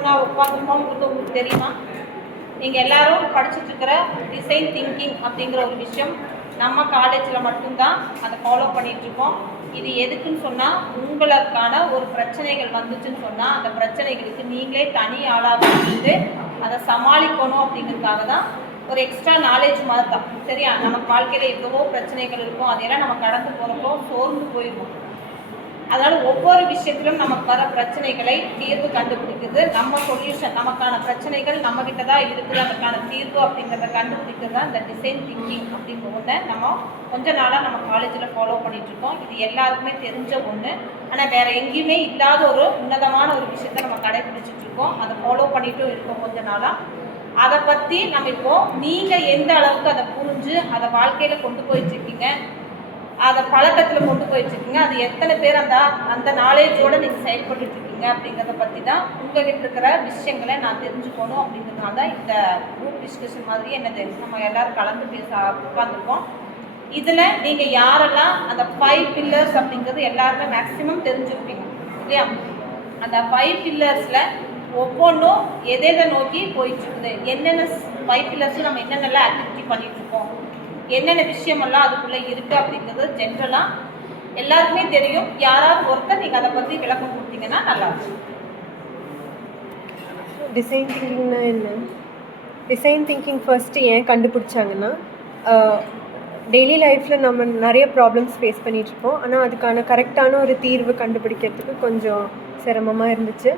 ஒன்றா உட்காந்துருக்கோங்கிறது உங்களுக்கு தெரியுமா? நீங்கள் எல்லாரும் படிச்சுட்டு இருக்கிற டிசைன் திங்கிங் அப்படிங்கிற ஒரு விஷயம் நம்ம காலேஜில் மட்டும்தான் அதை ஃபாலோ பண்ணிகிட்ருக்கோம். இது எதுக்குன்னு சொன்னால், உங்களுக்கான ஒரு பிரச்சனைகள் வந்துச்சுன்னு சொன்னால் அந்த பிரச்சனைகளுக்கு நீங்களே தனி ஆளாக இருந்து அதை சமாளிக்கணும் அப்படிங்கிறதுக்காக தான். ஒரு எக்ஸ்ட்ரா நாலேஜ் மாதிரி தான். சரியா? நமக்கு வாழ்க்கையில் எவ்வளவோ பிரச்சனைகள் இருக்கும், அதையெல்லாம் நம்ம கடந்து போகிறப்போ சோர்ந்து போயிடுவோம். அதனால் ஒவ்வொரு விஷயத்திலும் நமக்கு வர பிரச்சனைகளை தீர்வு கண்டுபிடிக்கிறது நம்ம சொல்யூஷன். நமக்கான பிரச்சனைகள் நம்மகிட்ட தான் இருக்குது, அதுக்கான தீர்வு அப்படிங்கிறத கண்டுபிடிக்கிறது தான் இந்த டிசைன் திங்கிங் அப்படிங்கிற ஒன்று நம்ம கொஞ்ச நாளாக நம்ம காலேஜில் ஃபாலோ பண்ணிகிட்ருக்கோம். இது எல்லாருக்குமே தெரிஞ்ச ஒன்று. ஆனால் வேறு எங்கேயுமே இல்லாத ஒரு உன்னதமான ஒரு விஷயத்தை நம்ம கடைபிடிச்சிட்ருக்கோம். அதை ஃபாலோ பண்ணிட்டும் இருக்கோம் கொஞ்ச நாளாக. அதை பற்றி நம்ம இப்போது நீங்கள் எந்த அளவுக்கு அதை புரிஞ்சு அதை வாழ்க்கையில் கொண்டு போயிட்டுருக்கீங்க, அதை பழக்கத்தில் கொண்டு போயிட்டுருக்கீங்க, அது எத்தனை பேர் அந்த நாலேஜோடு நீங்கள் செயல்பட்டுருக்கீங்க அப்படிங்கிறத பற்றி தான் உங்கள்கிட்ட இருக்கிற விஷயங்களை நான் தெரிஞ்சுக்கணும் அப்படிங்கிறதுனால தான் இந்த குரூப் டிஸ்கஷன் மாதிரி என்னது நம்ம எல்லோரும் கலந்து பேச உட்காந்துருக்கோம். இதில் நீங்கள் யாரெல்லாம் அந்த 5 பில்லர்ஸ் அப்படிங்கிறது எல்லாருமே மேக்ஸிமம் தெரிஞ்சுருப்பீங்க இல்லையா? அந்த 5 பில்லர்ஸில் ஒவ்வொன்றும் எதை நோக்கி போயிட்டுருக்குது, என்னென்ன 5 பில்லர்ஸும் நம்ம என்னென்னலாம் ஆக்டிவிட்டி பண்ணிகிட்ருக்கோம், என்னென்ன விஷயமெல்லாம் அதுக்குள்ளே இருக்குது அப்படிங்கிறது ஜென்ரலாக எல்லாருக்குமே தெரியும். யாராவது ஒருத்தர் நீங்கள் அதை பற்றி விளக்கம் கொடுத்தீங்கன்னா நல்லாயிருக்கும். டிசைன் திங்கிங்னா என்ன? டிசைன் திங்கிங் ஃபர்ஸ்ட்டு ஏன் கண்டுபிடிச்சாங்கன்னா, டெய்லி லைஃப்பில் நம்ம நிறைய ப்ராப்ளம்ஸ் ஃபேஸ் பண்ணிகிட்ருப்போம். ஆனால் அதுக்கான கரெக்டான ஒரு தீர்வு கண்டுபிடிக்கிறதுக்கு கொஞ்சம் சிரமமாக இருந்துச்சு.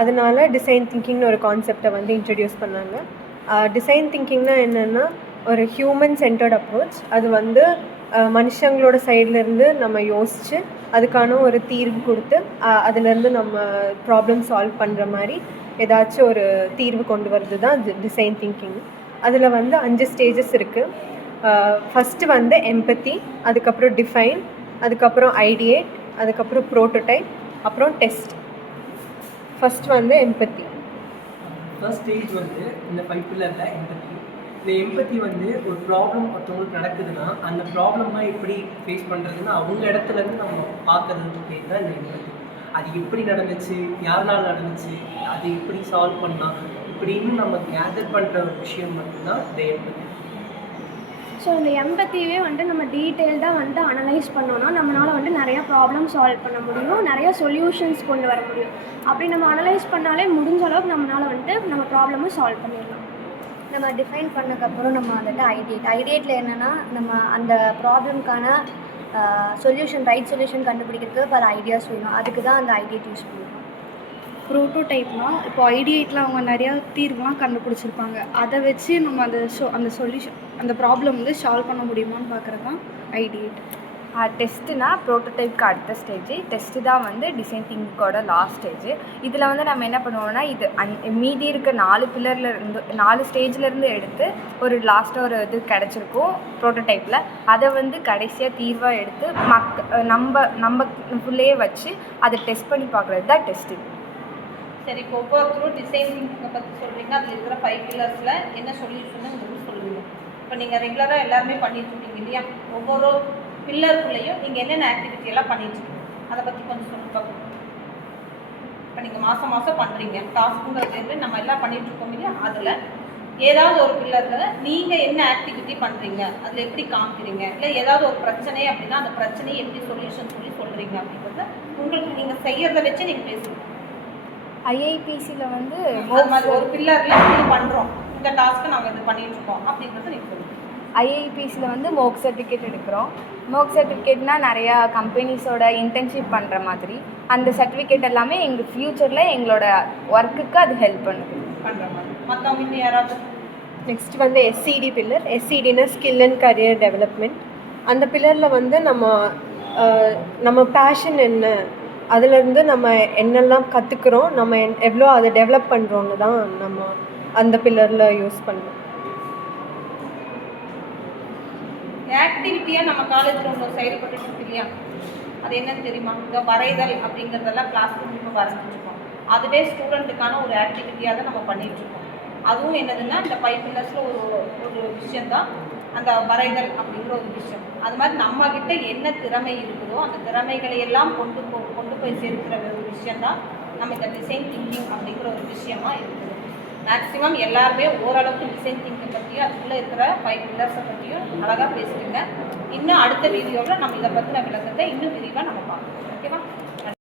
அதனால டிசைன் திங்கிங்னு ஒரு கான்செப்டை வந்து இன்ட்ரடியூஸ் பண்ணாங்க. டிசைன் திங்கிங்னா என்னென்னா, ஒரு ஹியூமன் சென்டர்ட் அப்ரோச். அது வந்து மனுஷங்களோட சைட்லேருந்து நம்ம யோசித்து அதுக்கான ஒரு தீர்வு கொடுத்து அதுலேருந்து நம்ம ப்ராப்ளம் சால்வ் பண்ணுற மாதிரி ஏதாச்சும் ஒரு தீர்வு கொண்டு வர்றது தான் டிசைன் திங்கிங். அதில் வந்து 5 ஸ்டேஜஸ் இருக்குது. ஃபஸ்ட்டு வந்து எம்பத்தி, அதுக்கப்புறம் டிஃபைன், அதுக்கப்புறம் ஐடியேட், அதுக்கப்புறம் ப்ரோட்டோடைப், அப்புறம் டெஸ்ட். ஃபர்ஸ்ட் வந்து எம்பத்தி. ஃபர்ஸ்ட் ஸ்டேஜ் வந்து இந்த 5 பில்லரில் எம்பத்தி. இந்த எம்பத்தி வந்து ஒரு ப்ராப்ளம் ஒருத்தவங்களுக்கு நடக்குதுன்னா அந்த ப்ராப்ளமாக எப்படி ஃபேஸ் பண்ணுறதுன்னா அவங்க இடத்துலேருந்து நம்ம பார்க்குறதுக்கு பேர் தான் இந்த எம்பத்தி. அது எப்படி நடந்துச்சு, யாருனால நடந்துச்சு, அது எப்படி சால்வ் பண்ணலாம், இப்படின்னு நம்ம கேதர் பண்ணுற ஒரு விஷயம் மட்டும்தான் இந்த எம்பத்தி. ஸோ இந்த எம்பத்தியே வந்துட்டு நம்ம டீட்டெயில்டாக வந்துட்டு அனலைஸ் பண்ணோன்னா நம்மளால் வந்துட்டு நிறையா ப்ராப்ளம் சால்வ் பண்ண முடியும், நிறையா சொல்யூஷன்ஸ் கொண்டு வர முடியும். அப்படி நம்ம அனலைஸ் பண்ணாலே முடிஞ்ச அளவுக்கு நம்மளால் வந்துட்டு நம்ம ப்ராப்ளமும் சால்வ் பண்ணிடலாம். நம்ம டிஃபைன் பண்ணதுக்கப்புறம் நம்ம வந்துட்டு ஐடியேட்டில் என்னென்னா, நம்ம அந்த ப்ராப்ளம்க்கான ரைட் சொல்யூஷன் கண்டுபிடிக்கிறதுக்கு பல ஐடியாஸ் வேணும். அதுக்கு தான் அந்த ஐடியேட் யூஸ் பண்ணுவோம். ப்ரோட்டோடைப்னால் இப்போ ஐடியேட்டில் அவங்க நிறையா தீர்வுலாம் கண்டுபிடிச்சிருப்பாங்க. அதை வச்சு நம்ம அந்த சொல்யூஷன் அந்த ப்ராப்ளம் வந்து சால்வ் பண்ண முடியுமான்னு பார்க்குறது தான் ஐடியேட். டெஸ்ட்டுனா ப்ரோட்டோடைப்க்கு அடுத்த ஸ்டேஜ். டெஸ்ட்டு தான் வந்து டிசைன் திங்கிங்கோட லாஸ்ட் ஸ்டேஜ். இதில் வந்து நம்ம என்ன பண்ணுவோம்னா, இது மீதி இருக்க 4 ஸ்டேஜ்லேருந்து எடுத்து ஒரு லாஸ்ட்டாக ஒரு இது கிடச்சிருக்கும் ப்ரோட்டோடைப்பில். அதை வந்து கடைசியாக தீர்வாக எடுத்து நம்ம ஃபுல்லையே வச்சு அதை டெஸ்ட் பண்ணி பார்க்குறது தான் டெஸ்ட்டு. சரி, இப்போ ஒவ்வொருத்தரும் டிசைன் திங்கிங்கை பற்றி சொல்கிறீங்க. அதில் இருக்கிற 5 பில்லர்ஸில் என்ன சொல்யூஷன்னு உங்களுக்கு சொல்லுவீங்க. இப்போ நீங்கள் ரெகுலராக எல்லாருமே பண்ணிட்டுருக்கீங்க இல்லையா? ஒவ்வொரு பில்லருக்குள்ளேயும் நீங்கள் என்னென்ன ஆக்டிவிட்டியெல்லாம் பண்ணிட்டுருக்கீங்க அதை பற்றி கொஞ்சம் சொல்லுங்க. இப்போ நீங்கள் மாதம் பண்ணுறீங்க டாஸ்க்குங்கிறது நம்ம எல்லாம் பண்ணிகிட்ருக்கோம் இல்லையா? அதில் ஏதாவது ஒரு பில்லரில் நீங்கள் என்ன ஆக்டிவிட்டி பண்ணுறீங்க, அதில் எப்படி காமிக்கிறீங்க, இல்லை ஏதாவது ஒரு பிரச்சனை அப்படின்னா அந்த பிரச்சனையை எப்படி சொல்யூஷன் சொல்கிறீங்க அப்படிங்கிறத உங்களுக்கு நீங்கள் செய்கிறத வச்சு நீங்கள் பேசுவீங்க. ஐஐபிசியில் வந்து ஒரு பில்லரில் நீங்கள் பண்ணுறோம், இந்த டாஸ்க்கை நாங்கள் இது பண்ணிகிட்ருக்கோம் அப்படிங்கிறத நீங்கள் சொல்லுங்கள். ஐஐபிசியில் வந்து மோக் சர்டிஃபிகேட் எடுக்கிறோம். மோக் சர்டிஃபிகேட்னால் நிறையா கம்பெனிஸோட இன்டர்ன்ஷிப் பண்ணுற மாதிரி. அந்த சர்டிஃபிகேட் எல்லாமே எங்கள் ஃப்யூச்சரில் எங்களோட ஒர்க்குக்கு அது ஹெல்ப் பண்ணுற மாதிரி. மற்றவங்க இன்னும் யாராவது? நெக்ஸ்ட் வந்து எஸ்சிடி பில்லர். எஸ்சிடினா ஸ்கில் அண்ட் கரியர் டெவலப்மெண்ட். அந்த பில்லரில் வந்து நம்ம பேஷன் என்ன, அதுலேருந்து நம்ம என்னெல்லாம் கற்றுக்குறோம், நம்ம எவ்வளோ அதை டெவலப் பண்ணுறோன்னு தான் நம்ம அந்த பில்லரில் யூஸ் பண்ணுறோம். ஆக்டிவிட்டியாக நம்ம காலேஜில் ஒன்று செயல்பட்டுருக்கு இல்லையா? அது என்னன்னு தெரியுமா? இந்த வரைதல் அப்படிங்கிறதெல்லாம் கிளாஸ் ரூம் இப்போ வரைஞ்சிட்ருக்கோம். அதுவே ஸ்டூடெண்ட்டுக்கான ஒரு ஆக்டிவிட்டியாக தான் நம்ம பண்ணிகிட்ருக்கோம். அதுவும் என்னதுன்னா இந்த 5 பில்லர்ஸில் ஒரு விஷயந்தான் அந்த வரைதல் அப்படிங்கிற ஒரு விஷயம். அது மாதிரி நம்மக்கிட்ட என்ன திறமை இருக்குதோ அந்த திறமைகளை எல்லாம் கொண்டு போய் சேர்க்கிற ஒரு விஷயந்தான் நம்ம இந்த டிசைன் திங்கிங் அப்படிங்கிற ஒரு விஷயமா இருக்குது. மேக்ஸிமம் எல்லாருமே ஓரளவுக்கு டிசைன் திங்கிங் பற்றியும் அதுக்குள்ளே இருக்கிற 5 பில்லர்ஸை பற்றியும் அழகாக பேசிட்டுங்க. இன்னும் அடுத்த வீடியோவில் நம்ம இதை பற்றின விளக்கத்தை இன்னும் விரிவாக நம்ம பார்க்கலாம். ஓகேவா?